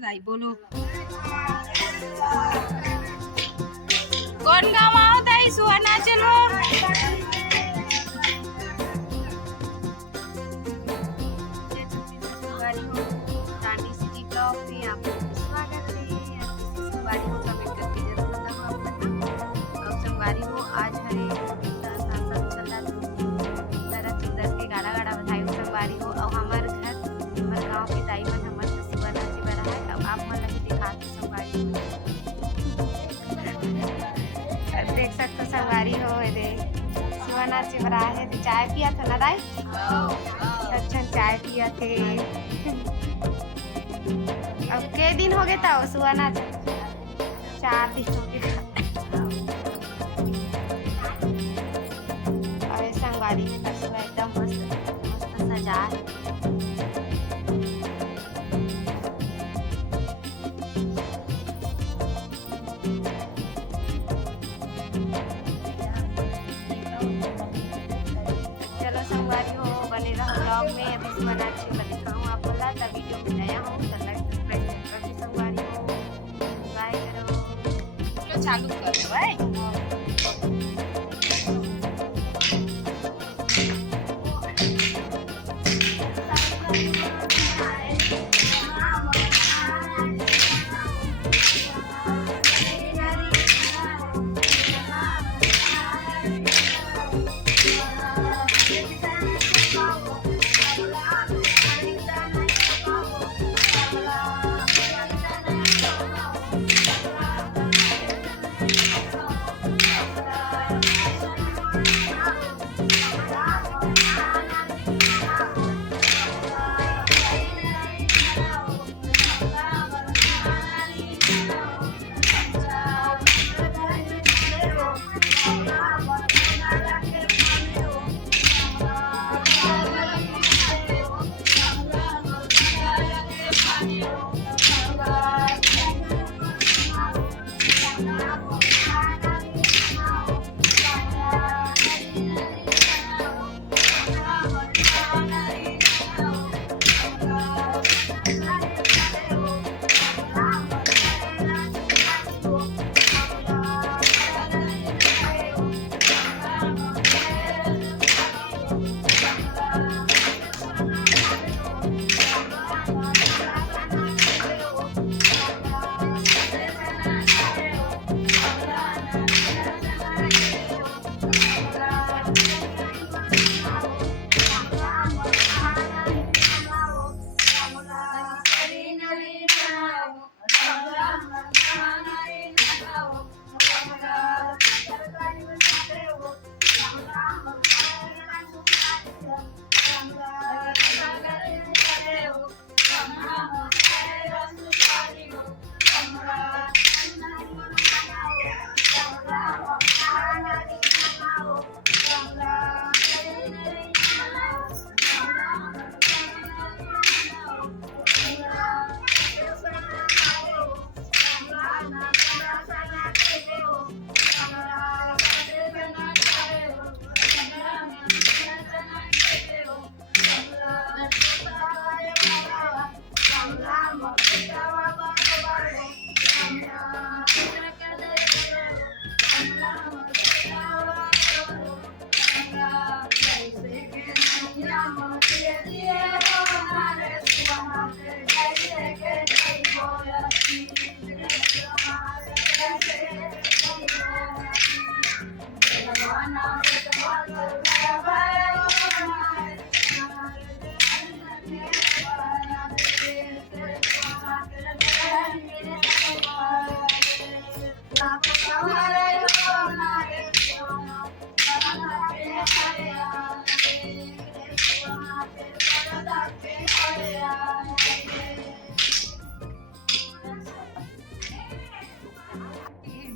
दाई बोलो कौन गाँव आओ दाई सुहाना चलो टांडी सिटी ब्लॉग में आपका स्वागत है। संगवारी हो कमेंट करके जरूर बताओ आप और संगवारी हो आज हरे सांसद चला तरह सुंदर के गाड़ा गाड़ा बधाई हो संगवारी हो और हमारे घर हमारे गांव के दाई मन हमारे शिवा नाची बड़ा है। अब आप मन लगे दिखाते संगवारी देख सकते संगवारी हो दे शिवा नाची बड़ा है। चाय पिया था ना दाई अच्छा चाय पिया थे। अब के दिन हो गए था सुहाना 4 दिन हो गए और संगवारी एकदम मस्त मस्त सजा है। चलो संगवारी हो बने रहो ब्लॉग में। अभी सुहाना अच्छी दिखाऊँ आपको ला वीडियो में नया हूँ तो लाइक सब्सक्राइब करके संगवारी हो बाय करो चालू करो भाई।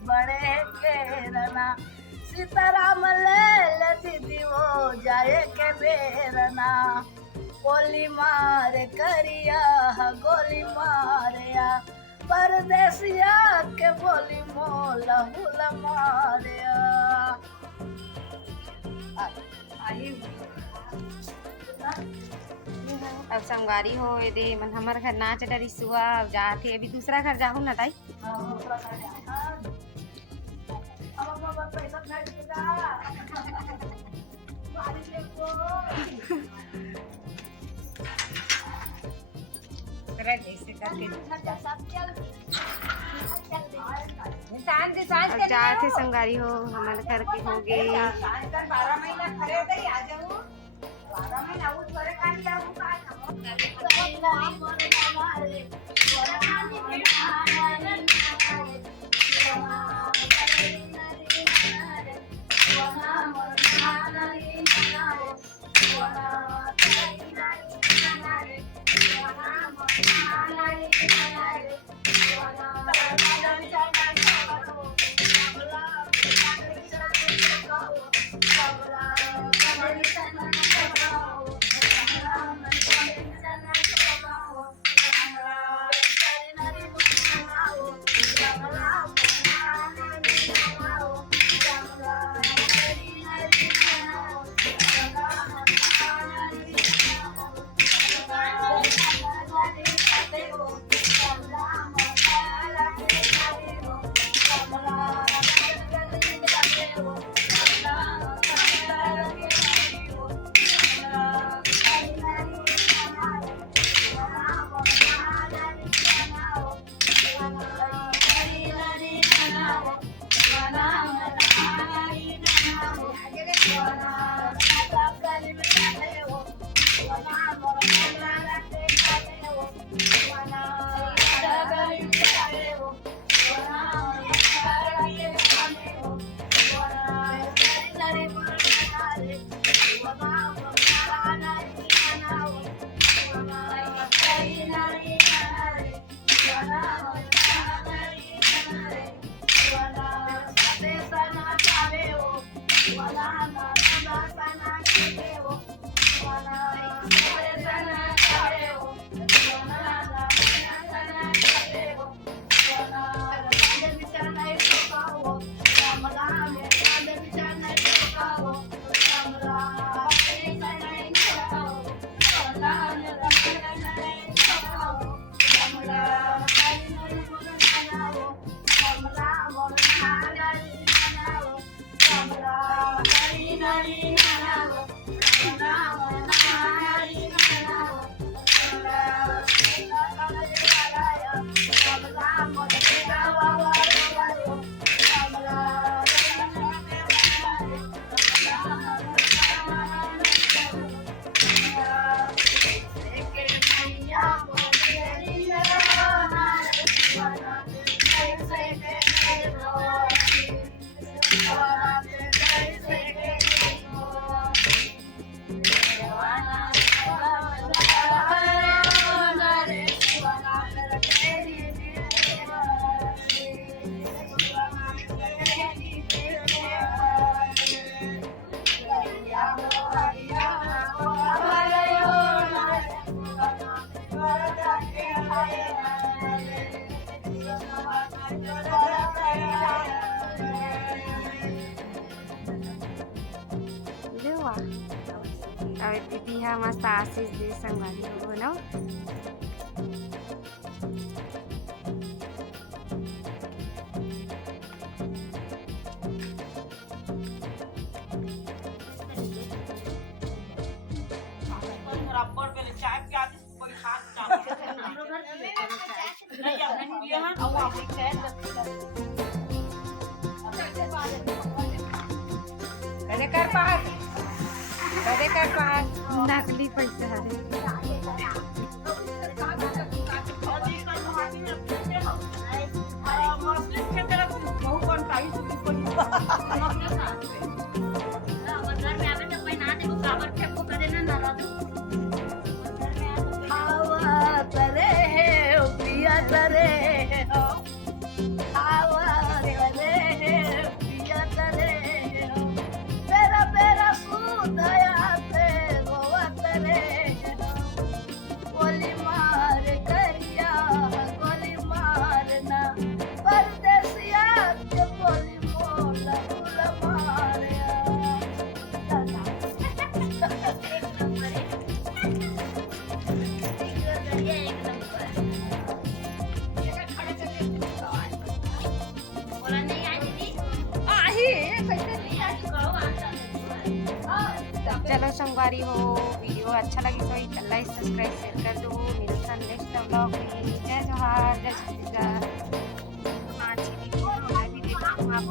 बड़े केरना सीताराम ले दीदी वो जाए के बेरना गोली मार करिया गोली मारिया परदेसिया के बोली मोला हुल मारिया। आई अब संगवारी हो ये दे मन हमार घर नाच डरी सुआ अब जाते अभी दूसरा घर जाहू ना ताई जैसे करके अब जाते संगारी हो हमारे घर के हो गए 12 महीना खरे दई आ जाऊ 12 महीना उस करे खाली जाऊ अब दीदी हा मस्त आशीष दे संगवारी हो ना नकली पैसा है तब चलो संगवारी हो, वीडियो अच्छा लगी तो लाइक सब्सक्राइब शेयर कर दो। मिलता नेक्स्ट ब्लॉग में। जय जोहार, जय छत्तीसगढ़। हाँ, अच्छी वीडियो मैं भी देख रही हूँ, आप